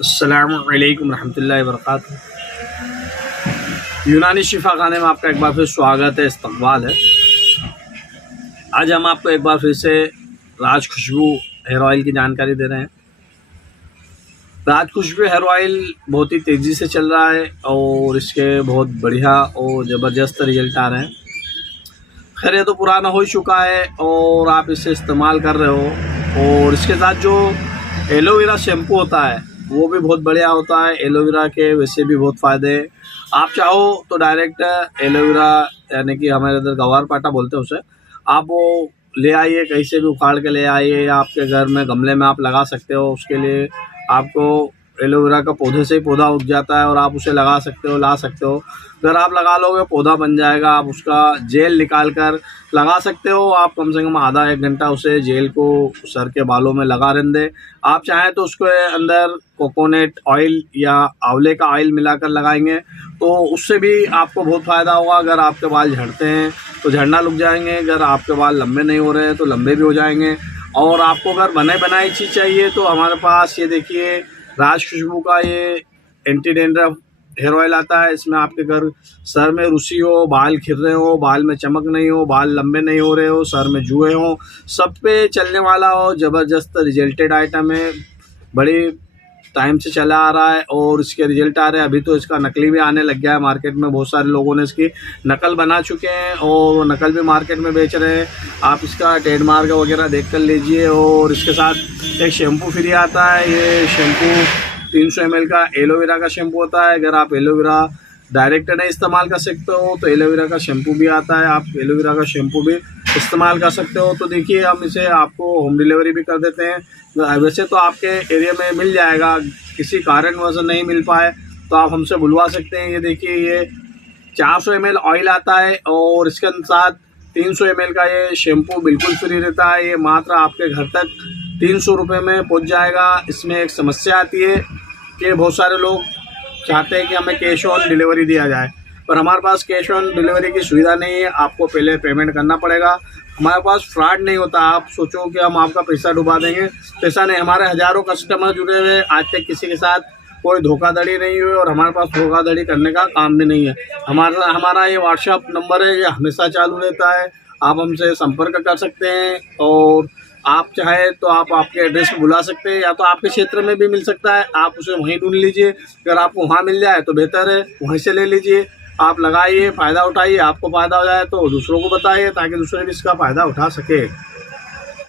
अस्सलामु अलैकुम रहमतुल्लाहि व बरकातुहू। यूनानी शिफा खाने में आपका एक बार फिर स्वागत है, इस्तकबाल है। आज हम आपको एक बार फिर से राज खुशबू हेयर ऑयल की जानकारी दे रहे हैं। राज खुशबू हेयर ऑयल बहुत ही तेज़ी से चल रहा है और इसके बहुत बढ़िया और ज़बरदस्त रिजल्ट आ रहे हैं। खैर ये तो पुराना हो ही चुका है और आप इसे इस्तेमाल कर रहे हो। और इसके साथ जो एलोवेरा शैम्पू होता है वो भी बहुत बढ़िया होता है। एलोवेरा के वैसे भी बहुत फ़ायदे हैं। आप चाहो तो डायरेक्ट एलोवेरा यानी कि हमारे इधर गवार पाटा बोलते हैं उसे, आप वो ले आइए, कहीं से भी उखाड़ के ले आइए या आपके घर में गमले में आप लगा सकते हो। उसके लिए आपको एलोवेरा का पौधे से ही पौधा उग जाता है और आप उसे लगा सकते हो, ला सकते हो। अगर आप लगा लोगे पौधा बन जाएगा। आप उसका जेल निकाल कर लगा सकते हो। आप कम से कम आधा एक घंटा उसे जेल को सर के बालों में लगा रहने दें। आप चाहें तो उसके अंदर कोकोनट ऑयल या आंवले का ऑयल मिलाकर लगाएंगे तो उससे भी आपको बहुत फ़ायदा होगा। अगर आपके बाल झड़ते हैं तो झड़ना रुक जाएंगे, अगर आपके बाल लंबे नहीं हो रहे हैं तो लंबे भी हो जाएंगे। और आपको अगर बने बनाई चीज़ चाहिए तो हमारे पास ये देखिए राज खुशबू का ये एंटी डैंड्रफ हेयर ऑयल आता है। इसमें आपके घर सर में रुसी हो, बाल खिर रहे हो, बाल में चमक नहीं हो, बाल लंबे नहीं हो रहे हो, सर में जुए हो, सब पे चलने वाला हो ज़बरदस्त रिजल्टेड आइटम है। बड़ी टाइम से चला आ रहा है और इसके रिजल्ट आ रहे हैं। अभी तो इसका नकली भी आने लग गया है मार्केट में। बहुत सारे लोगों ने इसकी नकल बना चुके हैं और वो नकल भी मार्केट में बेच रहे हैं। आप इसका ट्रेडमार्क वगैरह देख कर लीजिए। और इसके साथ एक शैम्पू फ्री आता है। ये शैम्पू 300 ml का एलोवेरा का शैम्पू होता है। अगर आप एलोवेरा डायरेक्ट नहीं इस्तेमाल कर सकते हो तो एलोवेरा का शैम्पू भी आता है, आप एलोवेरा का शैम्पू भी इस्तेमाल कर सकते हो। तो देखिए हम इसे आपको होम डिलीवरी भी कर देते हैं। वैसे तो आपके एरिया में मिल जाएगा, किसी कारणवश नहीं मिल पाए तो आप हमसे बुलवा सकते हैं। ये देखिए ये 400 ml ऑयल आता है और इसके साथ 300 ml का ये शैम्पू बिल्कुल फ्री रहता है। ये मात्र आपके घर तक 300 रुपये में पहुंच जाएगा। इसमें एक समस्या आती है कि बहुत सारे लोग चाहते हैं कि हमें कैश ऑन डिलीवरी दिया जाए, पर हमारे पास कैश ऑन डिलीवरी की सुविधा नहीं है। आपको पहले पेमेंट करना पड़ेगा। हमारे पास फ्रॉड नहीं होता। आप सोचो कि हम आपका पैसा डुबा देंगे, पैसा नहीं। हमारे हज़ारों कस्टमर जुड़े हुए, आज तक किसी के साथ कोई धोखाधड़ी नहीं हुई और हमारे पास धोखाधड़ी करने का काम भी नहीं है। हमारा ये व्हाट्सएप नंबर है, ये हमेशा चालू रहता है। आप हमसे संपर्क कर सकते हैं और आप चाहे तो आप आपके एड्रेस पर बुला सकते हैं या तो आपके क्षेत्र में भी मिल सकता है, आप उसे वहीं ढूंढ लीजिए। अगर आपको वहाँ मिल जाए तो बेहतर है, वहीं से ले लीजिए। आप लगाइए, फ़ायदा उठाइए। आपको फ़ायदा हो जाए तो दूसरों को बताइए ताकि दूसरे भी इसका फ़ायदा उठा सके।